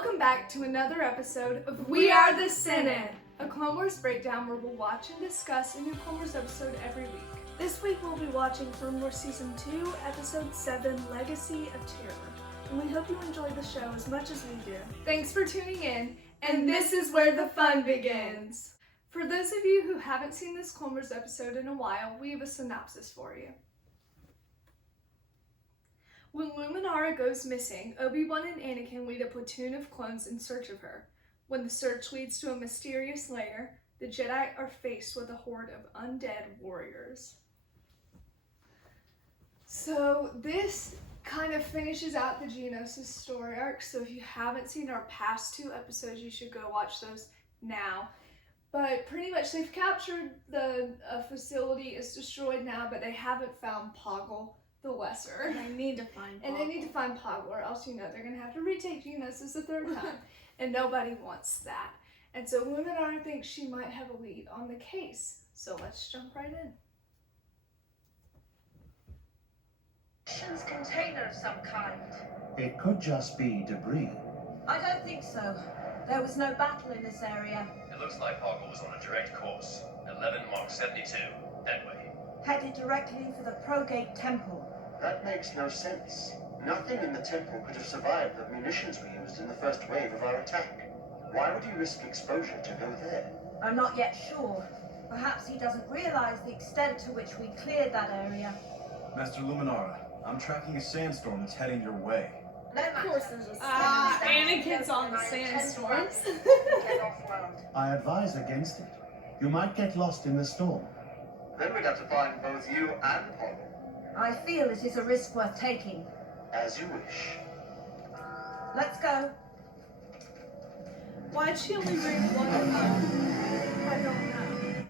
Welcome back to another episode of We Are the Senate, a Clone Wars breakdown where we'll watch and discuss a new Clone Wars episode every week. This week we'll be watching Clone Wars Season 2, Episode 7, Legacy of Terror. And we hope you enjoy the show as much as we do. Thanks for tuning in, and this is where the fun begins. For those of you who haven't seen this Clone Wars episode in a while, we have a synopsis for you. When Luminara goes missing, Obi-Wan and Anakin lead a platoon of clones in search of her. When the search leads to a mysterious lair, the Jedi are faced with a horde of undead warriors. So this kind of finishes out the Geonosis story arc, so if you haven't seen our past two episodes, you should go watch those now. But pretty much they've captured the facility, is destroyed now, but they haven't found Poggle the Lesser. They need to find And they need to find Poggle, or else, they're going to have to retake Geonosis a third time. And nobody wants that. And so Luminara thinks she might have a lead on the case. So let's jump right in. Mission's container of some kind. It could just be debris. I don't think so. There was no battle in this area. It looks like Poggle was on a direct course. 11 Mark 72, that way. Headed directly for the Progate Temple. That makes no sense. Nothing in the temple could have survived the munitions we used in the first wave of our attack. Why would you risk exposure to go there? I'm not yet sure. Perhaps he doesn't realize the extent to which we cleared that area. Master Luminara, I'm tracking a sandstorm that's heading your way. Of course there's a Anakin's on the sandstorms. I advise against it. You might get lost in the storm. Then we'd have to find both you and Poggle. I feel it is a risk worth taking. As you wish. Let's go. Why'd she only bring one of them? I don't know.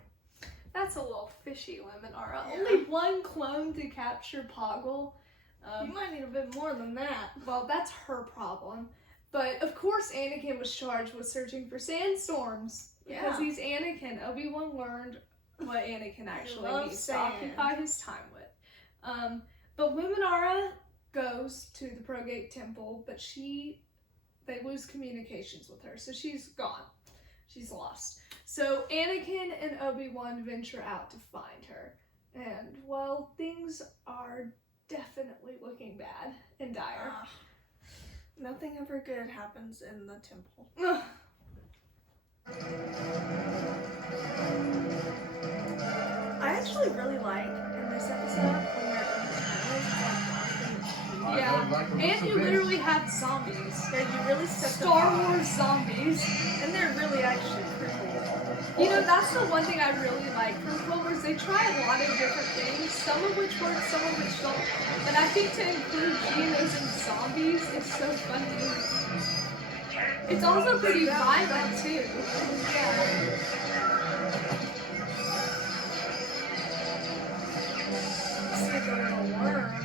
That's a little fishy, Luminara. Yeah. Only one clone to capture Poggle. You might need a bit more than that. Well, that's her problem. But of course Anakin was charged with searching for sandstorms. Because Yeah. he's Anakin. Obi-Wan learned what Anakin actually loves needs sand. to occupy his time with. But Luminara goes to the Progate Temple, but they lose communications with her. So she's gone. She's lost. So Anakin and Obi-Wan venture out to find her. And, well, things are definitely looking bad and dire. Nothing ever good happens in the temple. I actually really like in this episode when they're in the tunnels. Yeah, and you literally have zombies. Yeah, you really set the Star vibe. Wars zombies. And they're really actually creepy. That's the one thing I really like from Clone Wars. They try a lot of different things, some of which work, some of which don't. But I think to include Geonos and zombies is so funny. It's also pretty violent too. Yeah. See the little worms.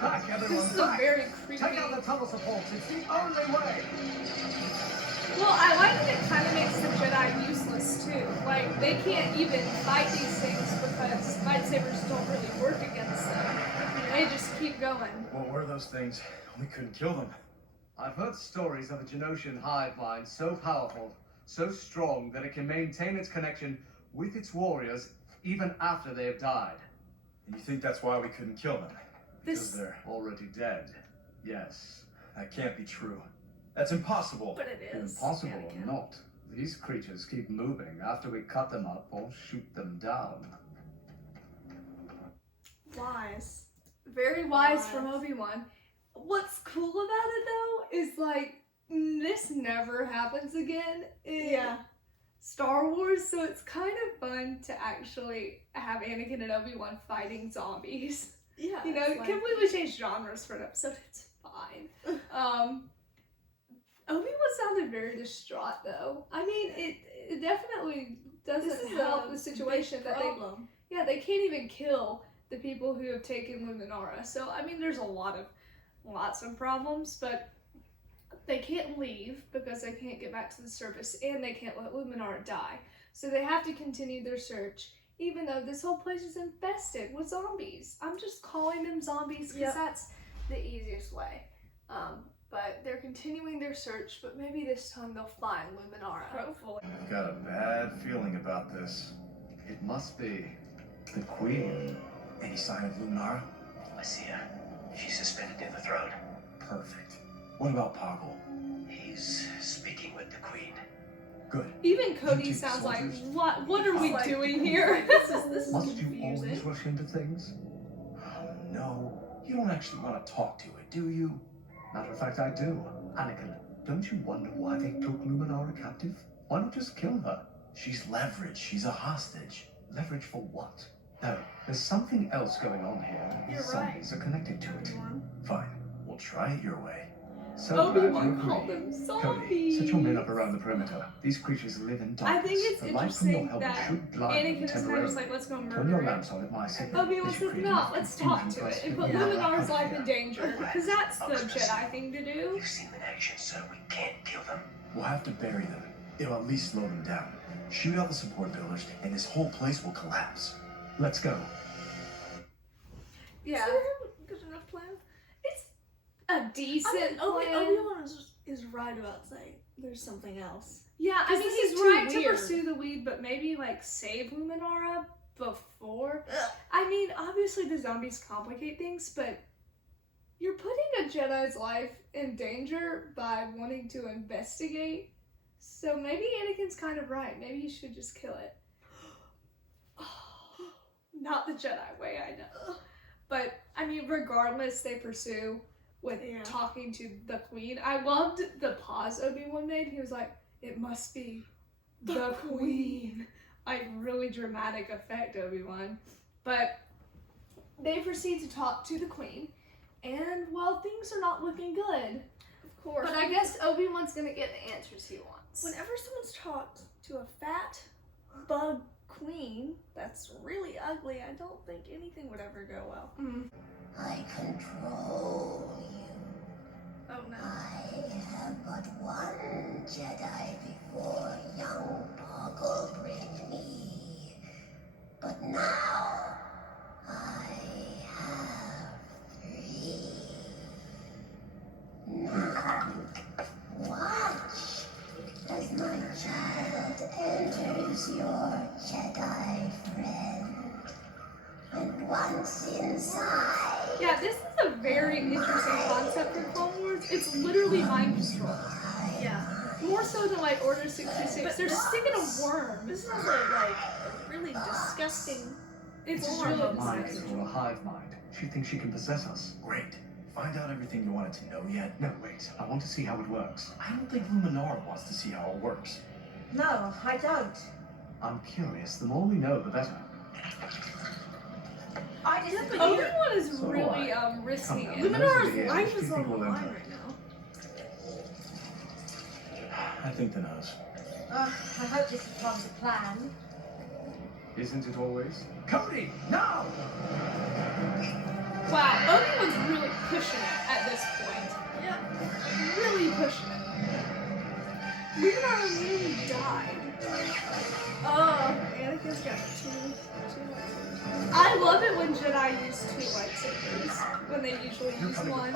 Back, everyone, This is a very creepy. Take out the tunnel supports, it's the only way! Well, I like that it kind of makes the Jedi useless too. Like, they can't even fight these things because lightsabers don't really work against them. They just keep going. What were those things? We couldn't kill them. I've heard stories of a Genosian hive mind so powerful, so strong that it can maintain its connection with its warriors even after they have died. And you think that's why we couldn't kill them? Because they're... Already dead. Yes. That can't be true. That's impossible. But it is. Impossible Anakin. or not, these creatures keep moving after we cut them up or shoot them down. Wise. Very wise from Obi-Wan. What's cool about it though is like this never happens again in Star Wars, so it's kind of fun to actually have Anakin and Obi-Wan fighting zombies. Yeah. Completely change genres for an episode. It's fine. Obi-Wan sounded very distraught though. I mean, it definitely doesn't help the situation that they can't even kill the people who have taken Luminara. So I mean, there's lots of problems, but they can't leave because they can't get back to the surface, and they can't let Luminara die. So they have to continue their search, even though this whole place is infested with zombies. I'm just calling them zombies because Yep. that's the easiest way. But they're continuing their search, but maybe this time they'll find Luminara. Hopefully. I've got a bad feeling about this. It must be the Queen. Any sign of Luminara? I see her. She's suspended near the throne. Perfect. What about Poggle? He's speaking with the Queen. Good. Even You Cody take sounds like, soldiers? what are we Like, doing here? This is Must you confusing. always rush into things? Oh, no. You don't actually want to talk to it, do you? Matter of fact, I do. Anakin, don't you wonder why they took Luminara captive? Why not just kill her? She's leveraged. She's a hostage. Leverage for what? No, there's something else going on here. You're These right. zombies are connected to it. Fine. We'll try it your way. So glad Obi-Wan you called agree. them Cody, zombies. set your men up around the perimeter. These creatures live in I darkness. think it's the light from your interesting helmet that should blind Anakin them is kind of temporarily. just like, let's go Turn murder your it. lamps on at my signal. Obi-Wan This should says, create no, enough let's talk confusion to for us it and put figure out Luminara's how to life do in that. danger. Because that's the Jedi thing to do. You've seen them in action, sir. We can't kill them. We'll have to bury them. It'll at least slow them down. Shoot out the support pillars, and this whole place will collapse. Let's go. Yeah. Is there a good enough plan? It's a decent plan. Obi-Wan is right about saying there's something else. Yeah, I 'Cause mean, this he's is too right to weird. pursue the weed, but maybe, like, save Luminara before. Ugh. I mean, obviously the zombies complicate things, but you're putting a Jedi's life in danger by wanting to investigate. So maybe Anakin's kind of right. Maybe you should just kill it. Not the Jedi way, I know. But, I mean, regardless, they pursue with Yeah. talking to the Queen. I loved the pause Obi-Wan made. He was like, it must be the Queen. Like, really dramatic effect, Obi-Wan. But they proceed to talk to the Queen. And, well, things are not looking good. Of course. But I guess Obi-Wan's gonna get the answers he wants. Whenever someone's talked to a fat bug queen that's really ugly, I don't think anything would ever go well. I control you. Oh no. I have but one Jedi before young Poggle bred me. But now, I have 3. Now, watch as my child enters your Jedi friend. And once inside, Yeah, this is a very interesting concept for Clone Wars. It's literally mind control. Yeah. More so than like Order 66. But They're this- sticking a worm. This is also like a really disgusting. It's Form really of Mind disgusting. control, a hive mind. She thinks she can possess us. Great. Find out everything you wanted to know yet? No, wait. I want to see how it works. I don't think Luminara wants to see how it works. No, I don't. I'm curious. The more we know, the better. I disagree. Obi-Wan is So do really I. risking Come it. on. Luminara's Yeah, life these is on the people will line enter. right now. I think the nose. I hope this is part of the plan. Isn't it always? Cody, now! Wow, Obi-Wan's really pushing it at this point. Yeah. Really pushing it. Luminara really died. Oh, Anakin's got two lightsabers. I love it when Jedi use 2 lightsabers when they usually use one.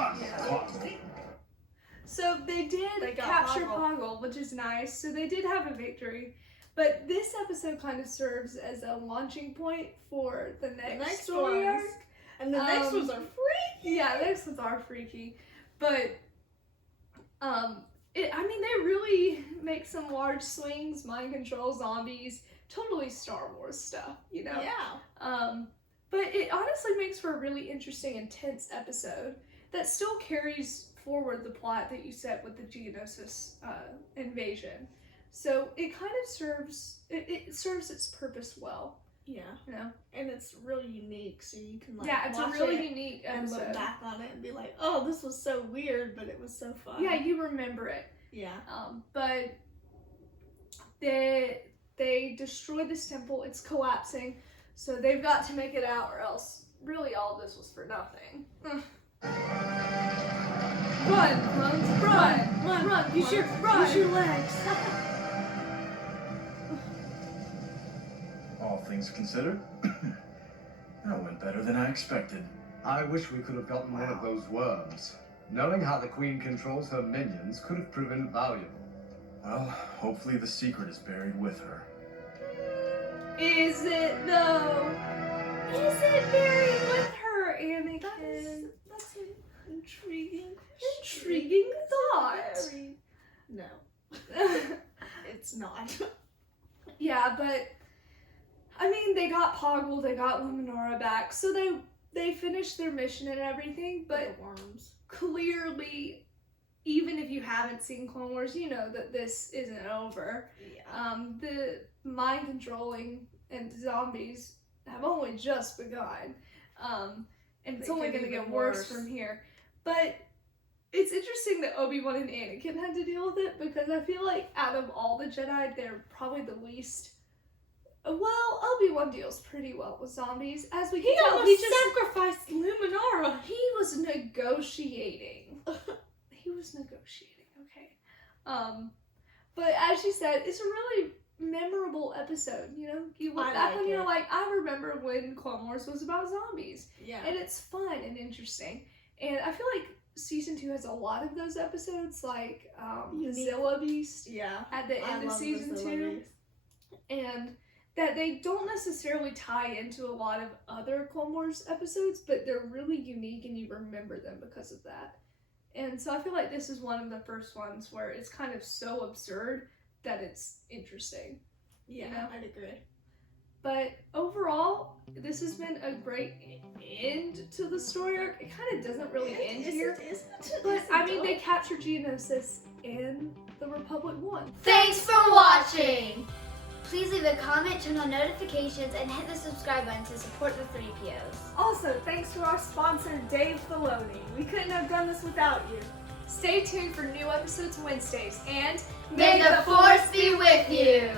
So they did They got capture Poggle. Poggle, which is nice. So they did have a victory. But this episode kind of serves as a launching point for the next story ones. arc. And the next Um, ones are free. Yeah, next ones are freaky. But I mean, they really make some large swings, mind control, zombies, totally Star Wars stuff, you know? Yeah. But it honestly makes for a really interesting, intense episode that still carries forward the plot that you set with the Geonosis invasion. So it kind of serves its purpose well, Yeah. you know? And it's really unique, so you can like Yeah, it's a watch really it unique and episode. look back on it and be like, oh, this was so weird, but it was so fun. Yeah, you remember it. Yeah. But they destroy this temple. It's collapsing, so they've got to make it out, or else really all of this was for nothing. Run! Use your Use your legs. All things things considered, that went better than I expected. I wish we could have gotten one of those worms. Knowing how the Queen controls her minions could have proven valuable. Well, hopefully the secret is buried with her. Is it though? Is it buried with her, Anakin? That's an intriguing Intriguing thought. Very... No, it's not. Yeah, but I mean, they got Poggle, they got Luminara back, so they finished their mission and everything. But The worms. clearly, even if you haven't seen Clone Wars, you know that this isn't over. Yeah. The mind controlling and zombies have only just begun, and it's They only get going to even get worse worse. from here. But it's interesting that Obi-Wan and Anakin had to deal with it, because I feel like out of all the Jedi, they're probably the least. Well, Obi-Wan deals pretty well with zombies, as we can tell. He just sacrificed Luminara. he was negotiating. He was negotiating, okay. But as you said, it's a really memorable episode. You know, you look I back like and you're it. like, I remember when Clone Wars was about zombies, Yeah. and it's fun and interesting. And I feel like season 2 has a lot of those episodes, like the Unique. Zilla Beast Yeah. at the end of love season the 2, Zilla and that they don't necessarily tie into a lot of other Clone Wars episodes, but they're really unique and you remember them because of that. And so I feel like this is one of the first ones where it's kind of so absurd that it's interesting. Yeah, You know? I'd agree. But overall, this has been a great end to the story arc. It kind of doesn't really end here. But I mean, they captured Geonosis and the Republic won. Thanks for watching! Please leave a comment, turn on notifications, and hit the subscribe button to support the Threepios. Also, thanks to our sponsor, Dave Filoni. We couldn't have done this without you. Stay tuned for new episodes Wednesdays, and May the Force be with you!